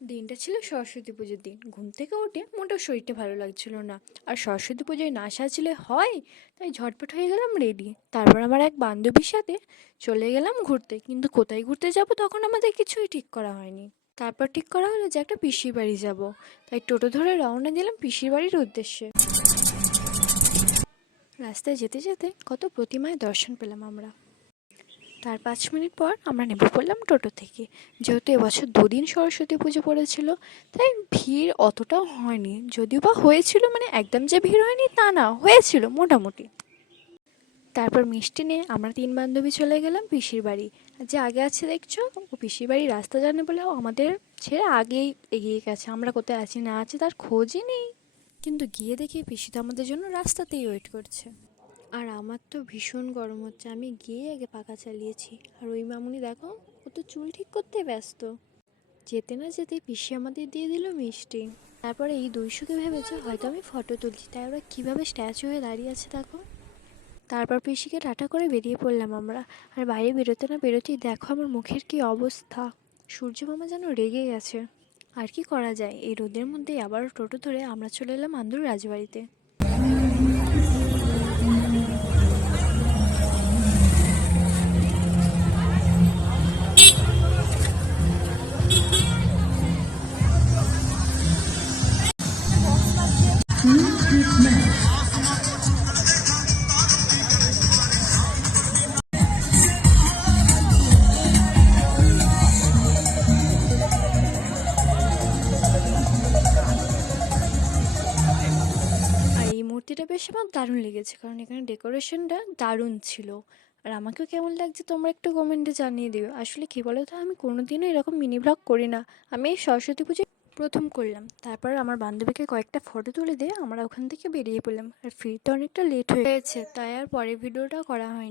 দিনটা ছিল সরস্বতী পুজোর দিন। ঘুম থেকে উঠে মোটেও শরীরটা ভালো লাগছিল না। আর সরস্বতী পুজোয় না সাজলে হয়, তাই ঝটপট হয়ে গেলাম রেডি। তারপর আমার এক বান্ধবীর সাথে চলে গেলাম ঘুরতে, কিন্তু কোথায় ঘুরতে যাব তখন আমাদের কিছুই ঠিক করা হয়নি। তারপর ঠিক করা হলো যে একটা পিসির বাড়ি যাব, তাই টোটো ধরে রওনা দিলাম পিসির বাড়ির উদ্দেশ্যে। রাস্তায় যেতে যেতে কত প্রতিমায় দর্শন পেলাম আমরা। তার 5 মিনিট পর আমরা নেমে পড়লাম টোটো থেকে। যেহেতু এবছর দুদিন সরস্বতী পুজো পড়েছিল, তাই ভিড় অতটাও হয়নি। যদিও বা হয়েছিল, মানে একদম যে ভিড় হয়নি তা না, হয়েছিল মোটামুটি। তারপর মিষ্টি নিয়ে আমরা 3 বান্ধবী চলে গেলাম পিসির বাড়ি। আর যে আগে আছে দেখছো, ও পিসির বাড়ির রাস্তা জানে বলে ও আমাদের ছেড়ে আগেই এগিয়ে গেছে। আমরা কোথায় আছি না আছি তার খোঁজই নেই। কিন্তু গিয়ে দেখি পিসি তো আমাদের জন্য রাস্তাতেই ওয়েট করছে। আর আমার তো ভীষণ গরম হচ্ছে, আমি গিয়ে আগে পাখা চালিয়েছি। আর ওই মামুনি দেখো, ও তো চুল ঠিক করতে ব্যস্ত। যেতে না যেতে পিসি আমাদের দিয়ে দিল মিষ্টি। তারপরে এই দুইশোকে ভেবেছে হয়তো আমি ফটো তুলছি, তাই ওরা কীভাবে স্ট্যাচু হয়ে দাঁড়িয়ে আছে দেখো। তারপর পিসিকে টাটা করে বেরিয়ে পড়লাম আমরা। আর বাইরে বেরোতে না বেরোতেই দেখো আমার মুখের কি অবস্থা। সূর্য মামা যেন রেগে গেছে। আর কি করা যায়, এই রোদের মধ্যেই আবার টোটো ধরে আমরা চলে এলাম আন্দুর রাজবাড়িতে। আর এই মূর্তিটা বেশ আমার দারুণ লেগেছে, কারণ এখানে ডেকোরেশনটা দারুণ ছিল। আর আমাকেও কেমন লাগছে তোমরা একটু কমেন্টে জানিয়ে দিও। আসলে কী বলো তো, আমি কোনোদিনও এরকম মিনি ব্লগ করি না। আমি এই সরস্বতী পুজোয় প্রথম করলাম। তারপর আমার বান্ধবীকে কয়েকটা ফটো তুলে দিয়ে আমরা ওখান থেকে বেরিয়ে পড়লাম। আর ফিরতে অনেকটা লেট হয়েছে, তাই আর পরের ভিডিওটা করা হয়নি।